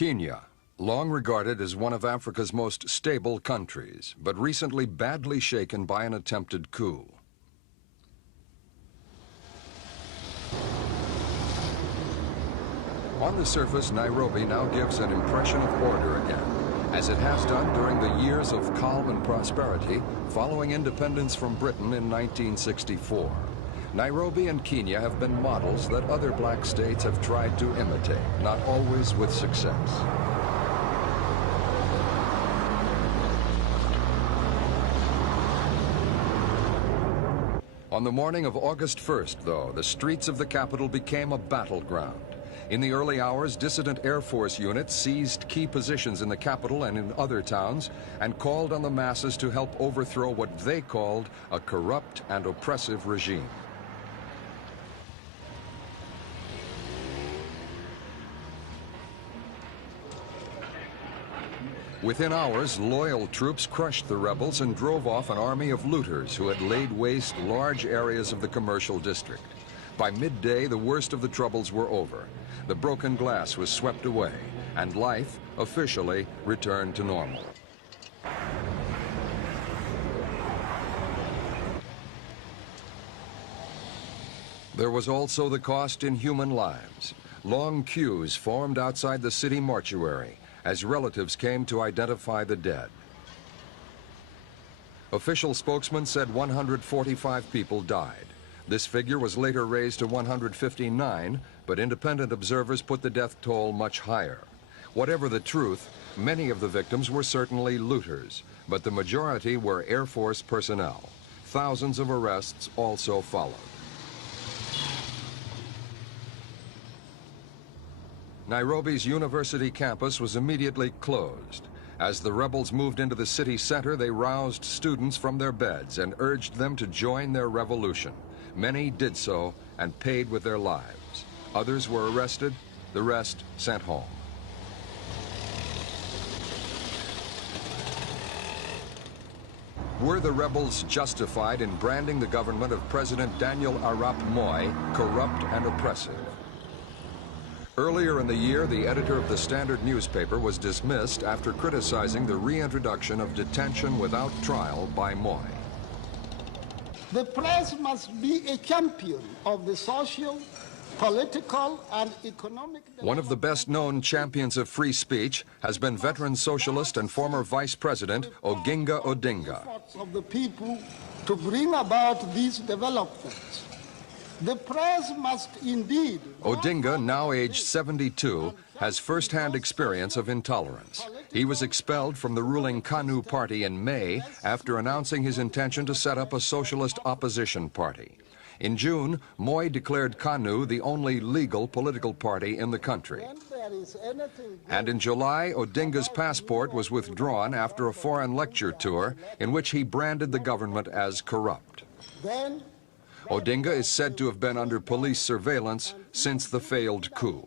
Kenya, long regarded as one of Africa's most stable countries, but recently badly shaken by an attempted coup. On the surface, Nairobi now gives an impression of order again, as it has done during the years of calm and prosperity following independence from Britain in 1964. Nairobi and Kenya have been models that other black states have tried to imitate, not always with success. On the morning of August 1st, though, the streets of the capital became a battleground. In the early hours, dissident Air Force units seized key positions in the capital and in other towns and called on the masses to help overthrow what they called a corrupt and oppressive regime. Within hours, loyal troops crushed the rebels and drove off an army of looters who had laid waste large areas of the commercial district. By midday, the worst of the troubles were over. The broken glass was swept away, and life officially returned to normal. There was also the cost in human lives. Long queues formed outside the city mortuary as relatives came to identify the dead. Official spokesmen said 145 people died. This figure was later raised to 159, but independent observers put the death toll much higher. Whatever the truth, many of the victims were certainly looters, but the majority were Air Force personnel. Thousands of arrests also followed. Nairobi's university campus was immediately closed. As the rebels moved into the city center, they roused students from their beds and urged them to join their revolution. Many did so and paid with their lives. Others were arrested, the rest sent home. Were the rebels justified in branding the government of President Daniel Arap Moi corrupt and oppressive? Earlier in the year, the editor of the Standard newspaper was dismissed after criticizing the reintroduction of detention without trial by Moi. The press must be a champion of the social, political, and economic development. One of the best-known champions of free speech has been veteran socialist and former Vice President Oginga Odinga. Of the people to bring about these developments. The press must indeed... Odinga, now aged 72, has first-hand experience of intolerance. He was expelled from the ruling KANU party in May after announcing his intention to set up a socialist opposition party. In June, Moi declared KANU the only legal political party in the country. And in July, Odinga's passport was withdrawn after a foreign lecture tour in which he branded the government as corrupt. Odinga is said to have been under police surveillance since the failed coup.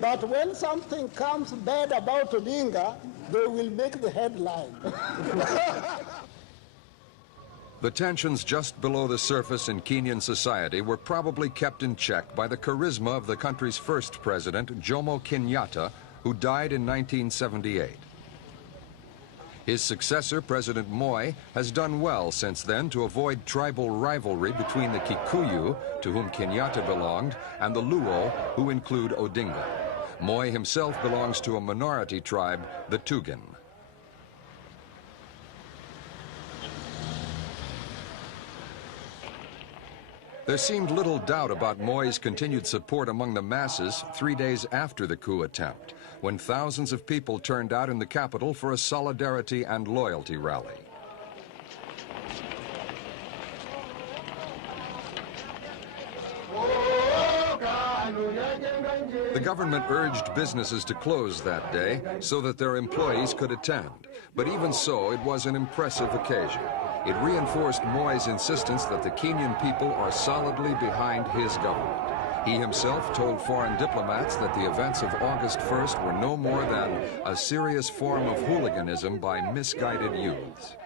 But when something comes bad about Odinga, they will make the headline. The tensions just below the surface in Kenyan society were probably kept in check by the charisma of the country's first president, Jomo Kenyatta, who died in 1978. His successor, President Moi, has done well since then to avoid tribal rivalry between the Kikuyu, to whom Kenyatta belonged, and the Luo, who include Odinga. Moi himself belongs to a minority tribe, the Tugen. There seemed little doubt about Moi's continued support among the masses 3 days after the coup attempt, when thousands of people turned out in the capital for a solidarity and loyalty rally. The government urged businesses to close that day so that their employees could attend. But even so, it was an impressive occasion. It reinforced Moi's insistence that the Kenyan people are solidly behind his government. He himself told foreign diplomats that the events of August 1st were no more than a serious form of hooliganism by misguided youths.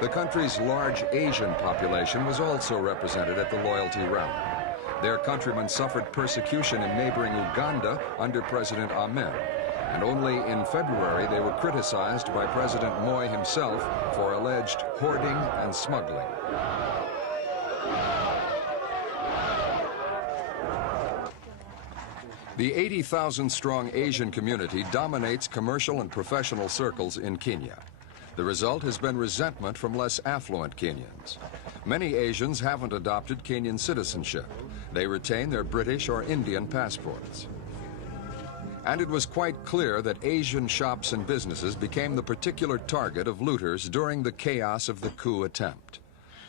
The country's large Asian population was also represented at the loyalty rally. Their countrymen suffered persecution in neighboring Uganda under President Amen, and only in February they were criticized by President Moi himself for alleged hoarding and smuggling. The 80,000-strong Asian community dominates commercial and professional circles in Kenya. The result has been resentment from less affluent Kenyans. Many Asians haven't adopted Kenyan citizenship. They retain their British or Indian passports. And it was quite clear that Asian shops and businesses became the particular target of looters during the chaos of the coup attempt.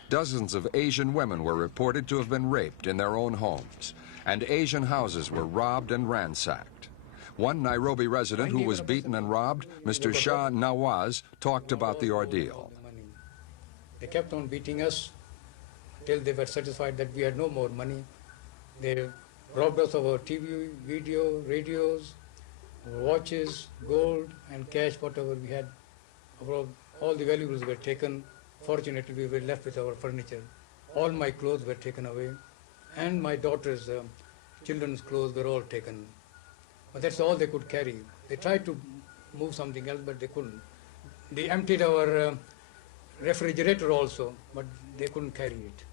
Dozens of Asian women were reported to have been raped in their own homes, and Asian houses were robbed and ransacked. One Nairobi resident who was beaten and robbed, Mr. Shah Nawaz, talked about the ordeal. They kept on beating us till they were satisfied that we had no more money. They robbed us of our TV, video, radios, watches, gold, and cash, whatever we had. All the valuables were taken. Fortunately, we were left with our furniture. All my clothes were taken away, and my daughter's children's clothes were all taken. But that's all they could carry. They tried to move something else, but they couldn't. They emptied our refrigerator also, but they couldn't carry it.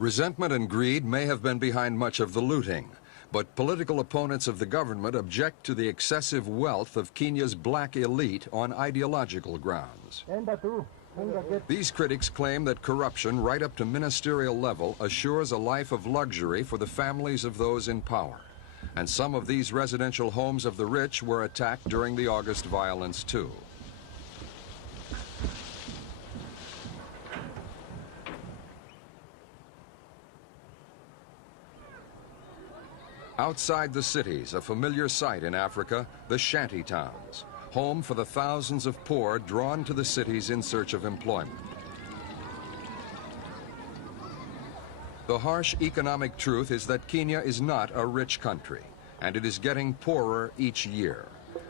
Resentment and greed may have been behind much of the looting, but political opponents of the government object to the excessive wealth of Kenya's black elite on ideological grounds. These critics claim that corruption right up to ministerial level assures a life of luxury for the families of those in power. And some of these residential homes of the rich were attacked during the August violence too. Outside the cities, a familiar sight in Africa, the shanty towns, home for the thousands of poor drawn to the cities in search of employment. The harsh economic truth is that Kenya is not a rich country, and it is getting poorer each year.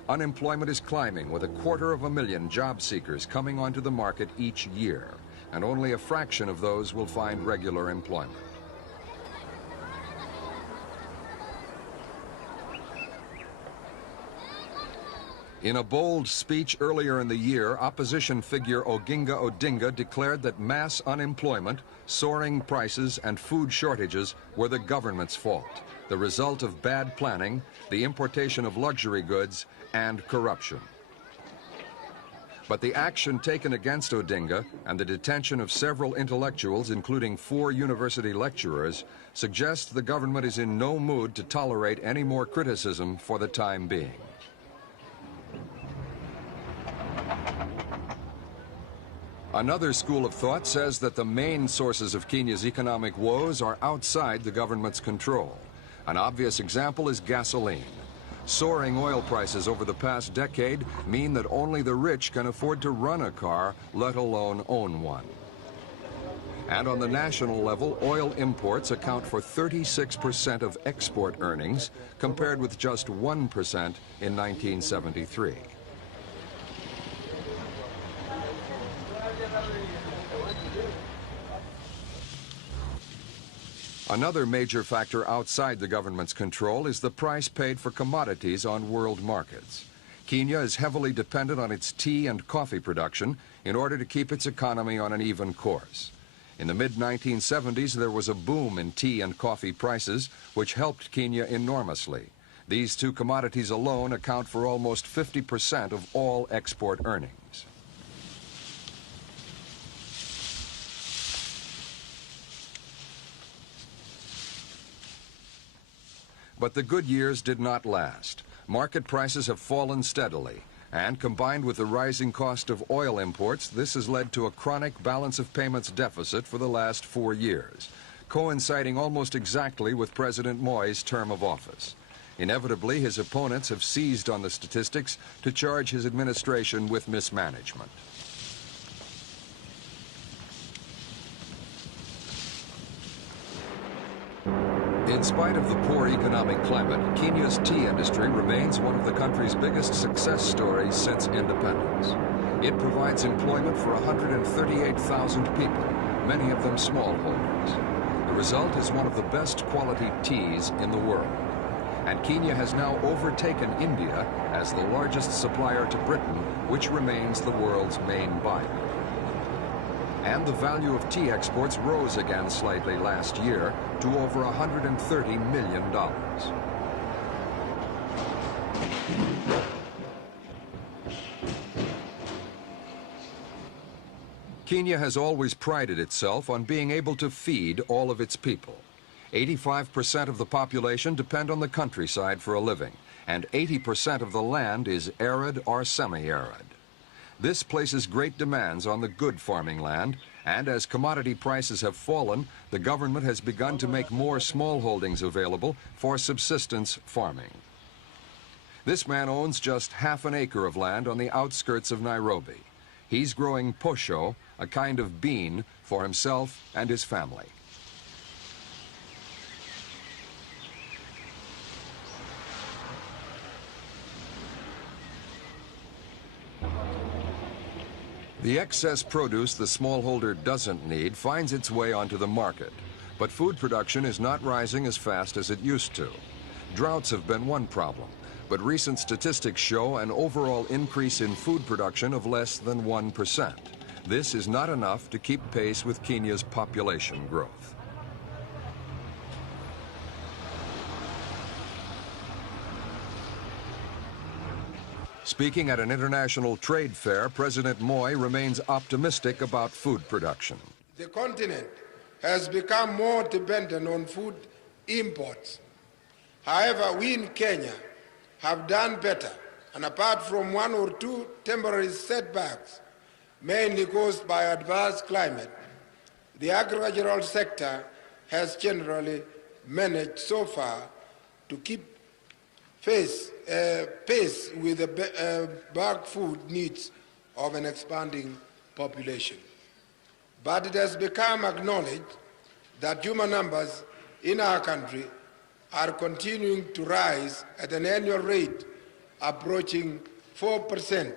Unemployment is climbing, with 250,000 job seekers coming onto the market each year, and only a fraction of those will find regular employment. In a bold speech earlier in the year, opposition figure Oginga Odinga declared that mass unemployment, soaring prices, and food shortages were the government's fault, the result of bad planning, the importation of luxury goods, and corruption. But the action taken against Odinga and the detention of several intellectuals, including 4 university lecturers, suggests the government is in no mood to tolerate any more criticism for the time being. Another school of thought says that the main sources of Kenya's economic woes are outside the government's control. An obvious example is gasoline. Soaring oil prices over the past decade mean that only the rich can afford to run a car, let alone own one. And on the national level, oil imports account for 36% of export earnings, compared with just 1% in 1973. Another major factor outside the government's control is the price paid for commodities on world markets. Kenya is heavily dependent on its tea and coffee production in order to keep its economy on an even course. In the mid-1970s, there was a boom in tea and coffee prices, which helped Kenya enormously. These two commodities alone account for almost 50% of all export earnings. But the good years did not last. Market prices have fallen steadily, and combined with the rising cost of oil imports, this has led to a chronic balance of payments deficit for the last 4 years, coinciding almost exactly with President Moi's term of office. Inevitably, his opponents have seized on the statistics to charge his administration with mismanagement. In spite of the poor economic climate, Kenya's tea industry remains one of the country's biggest success stories since independence. It provides employment for 138,000 people, many of them smallholders. The result is one of the best quality teas in the world. And Kenya has now overtaken India as the largest supplier to Britain, which remains the world's main buyer. And the value of tea exports rose again slightly last year to over $130 million. Kenya has always prided itself on being able to feed all of its people. 85% of the population depend on the countryside for a living, and 80% of the land is arid or semi-arid. This places great demands on the good farming land, and as commodity prices have fallen, the government has begun to make more small holdings available for subsistence farming. This man owns just half an acre of land on the outskirts of Nairobi. He's growing posho, a kind of bean, for himself and his family. The excess produce the smallholder doesn't need finds its way onto the market, but food production is not rising as fast as it used to. Droughts have been one problem, but recent statistics show an overall increase in food production of less than 1%. This is not enough to keep pace with Kenya's population growth. Speaking at an international trade fair, President Moi remains optimistic about food production. The continent has become more dependent on food imports. However, we in Kenya have done better, and apart from one or two temporary setbacks, mainly caused by adverse climate, the agricultural sector has generally managed so far to keep pace with the bulk food needs of an expanding population. But it has become acknowledged that human numbers in our country are continuing to rise at an annual rate approaching 4%.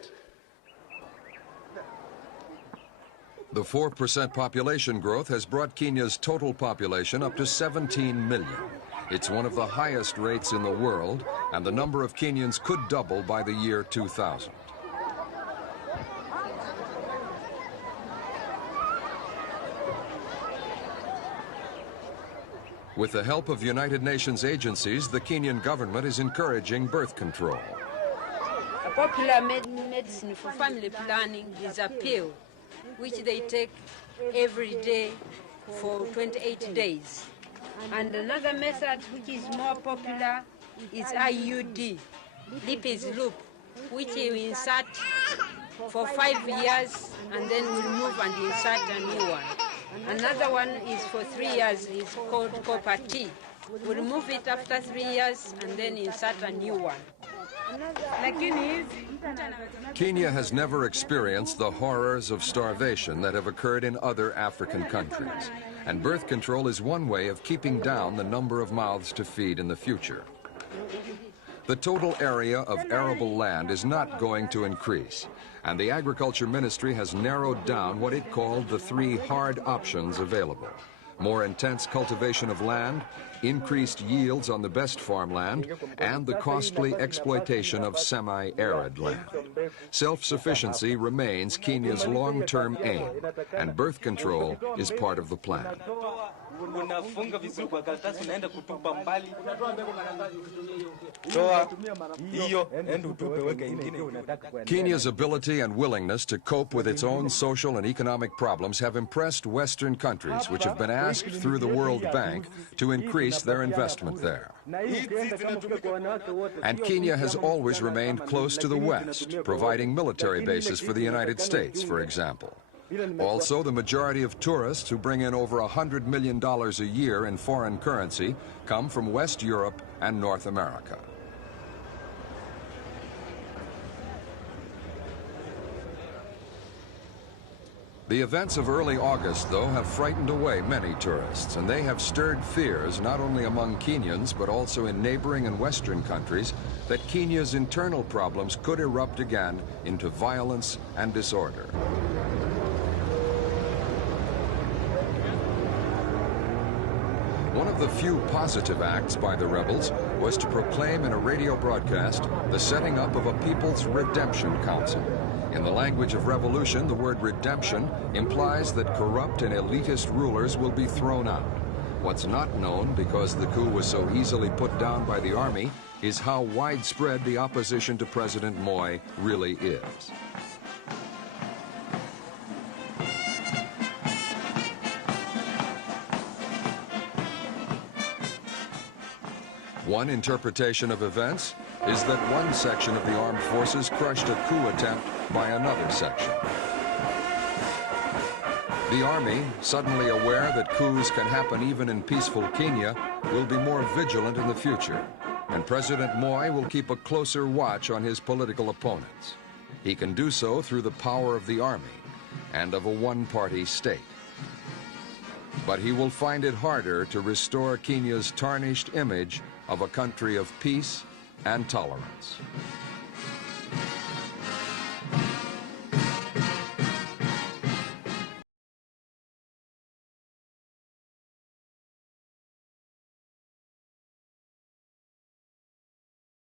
The 4% population growth has brought Kenya's total population up to 17 million. It's one of the highest rates in the world, and the number of Kenyans could double by the year 2000. With the help of United Nations agencies, the Kenyan government is encouraging birth control. A popular medicine for family planning is a pill, which they take every day for 28 days. And another method which is more popular is IUD, lipase loop, which you insert for 5 years and then remove and insert a new one. Another one is for 3 years, it's called copper T. We remove it after 3 years and then insert a new one. Kenya has never experienced the horrors of starvation that have occurred in other African countries, and birth control is one way of keeping down the number of mouths to feed in the future. The total area of arable land is not going to increase, and the Agriculture Ministry has narrowed down what it called the 3 hard options available: more intense cultivation of land, increased yields on the best farmland, and the costly exploitation of semi-arid land. Self-sufficiency remains Kenya's long-term aim, and birth control is part of the plan. Kenya's ability and willingness to cope with its own social and economic problems have impressed Western countries, which have been asked through the World Bank to increase their investment there. And Kenya has always remained close to the West, providing military bases for the United States, for example. Also, the majority of tourists who bring in over $100 million a year in foreign currency come from West Europe and North America. The events of early August, though, have frightened away many tourists, and they have stirred fears not only among Kenyans but also in neighboring and Western countries that Kenya's internal problems could erupt again into violence and disorder. One of the few positive acts by the rebels was to proclaim in a radio broadcast the setting up of a People's Redemption Council. In the language of revolution, the word redemption implies that corrupt and elitist rulers will be thrown out. What's not known, because the coup was so easily put down by the army, is how widespread the opposition to President Moi really is. One interpretation of events is that one section of the armed forces crushed a coup attempt by another section. The army, suddenly aware that coups can happen even in peaceful Kenya, will be more vigilant in the future, and President Moi will keep a closer watch on his political opponents. He can do so through the power of the army and of a one-party state. But he will find it harder to restore Kenya's tarnished image of a country of peace and tolerance.